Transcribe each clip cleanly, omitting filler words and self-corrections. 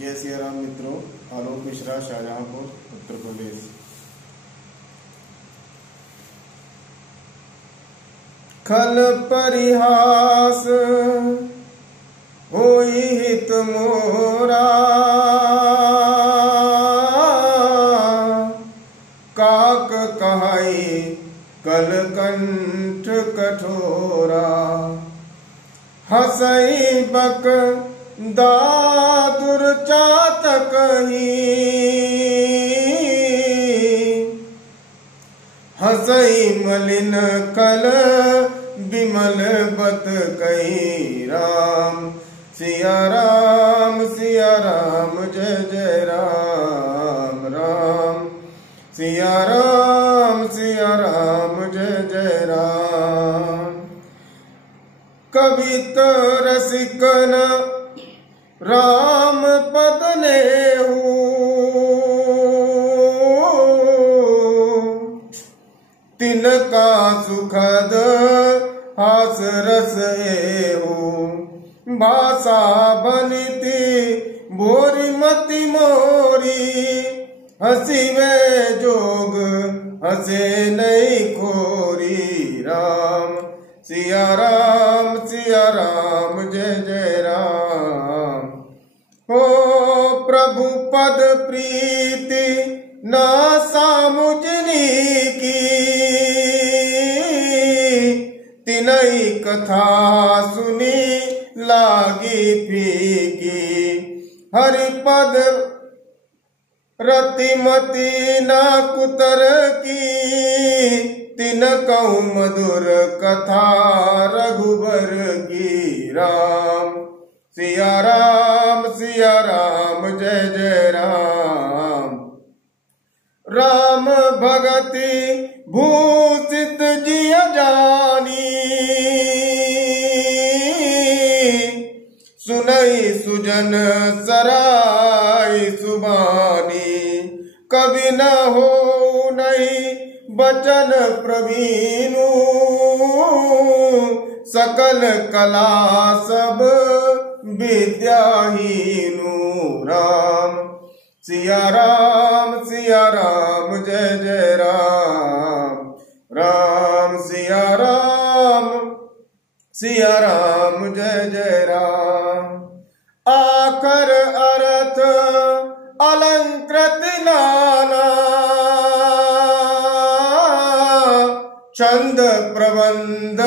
जय सिया राम मित्रों। आलोक मिश्रा, शाहजहांपुर, उत्तर प्रदेश। खल परिहास होई हित मोरा, काक कहाई कलकंठ कठोरा। हसई बक दादुर चातक ही, हसई मलिन कल विमल बत कही। राम सिया राम जय जय राम राम सिया राम जय जय राम। कवित रसिकन राम पद लेहू, तिनका सुखद हास रस एहू। भाषा बनिती भोरी मति मोरी, हसी वे जोग हसे नहीं खोरी। राम सिया राम जय जय राम। हो प्रभु पद प्रीति ना सामुजनी की, तिनई कथा सुनी लागी फीकी। हरिपद रतिमती ना कुतर की, तिन कहूँ मधुर कथा रघुबर की। राम सिया राम जय जय राम। राम भगति भूषित जिय जानी, सुनई सुजन सराय सुबानी। कभी न हो नहीं बचन प्रवीणु, सकल कला सब विद्याहीनु। राम सिया राम जय जय राम। राम सिया राम जय जय राम। आकर अर्थ अलंकृत नाना, छंद प्रबंध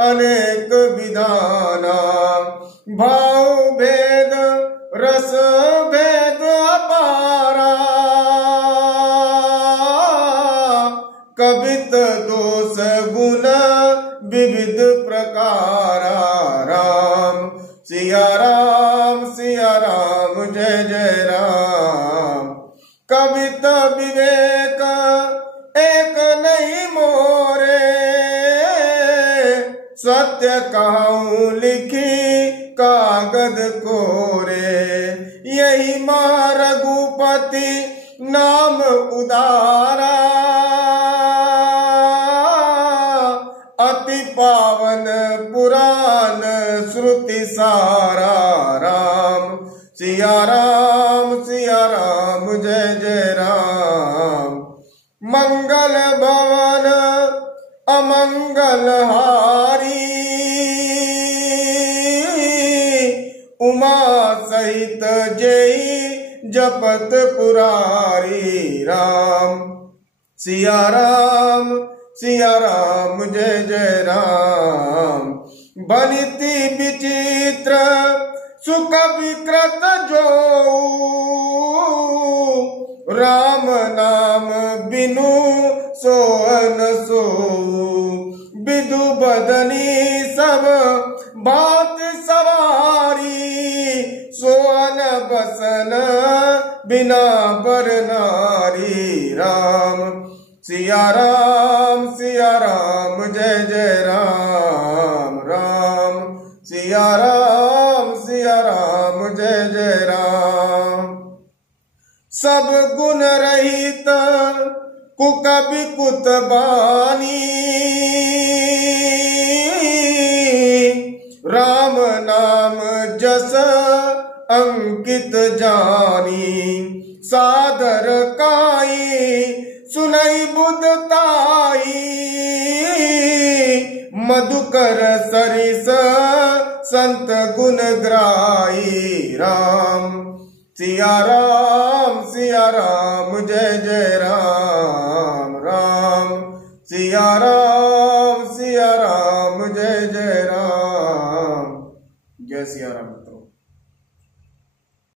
अनेक विधाना। भाव भेद रस भेद अपारा, कवित दोष गुण विविध प्रकारा। राम सिया राम जय जय राम। कवित विवेक एक नहीं मोरे, सत्य कहूँ लिखी कागद कोरे। यही माँ रघुपति नाम उदारा, अति पावन पुराण श्रुति सारा। राम सिया राम जय जय राम। मंगल भवन अमंगल हारी, उमा सहित जय जपत पुरारी। राम सिया राम जय जय राम। बनिती विचित्र सुख विकृत जो, राम नाम बिनु सोअन सो। विदु बदनी सब बात सवारी, सोअन बसन बिना बर नारी। राम सिया राम जय जय राम। राम सिया राम जय जय राम। सब गुण रहित कुकबि कुत बानी, राम नाम जस अंकित जानी, सादर काई सुनई बुधताई, मधुकर सरिस संत गुण ग्राई। राम सिया राम जय जय राम, राम सिया राम जय जय राम, जय सिया राम।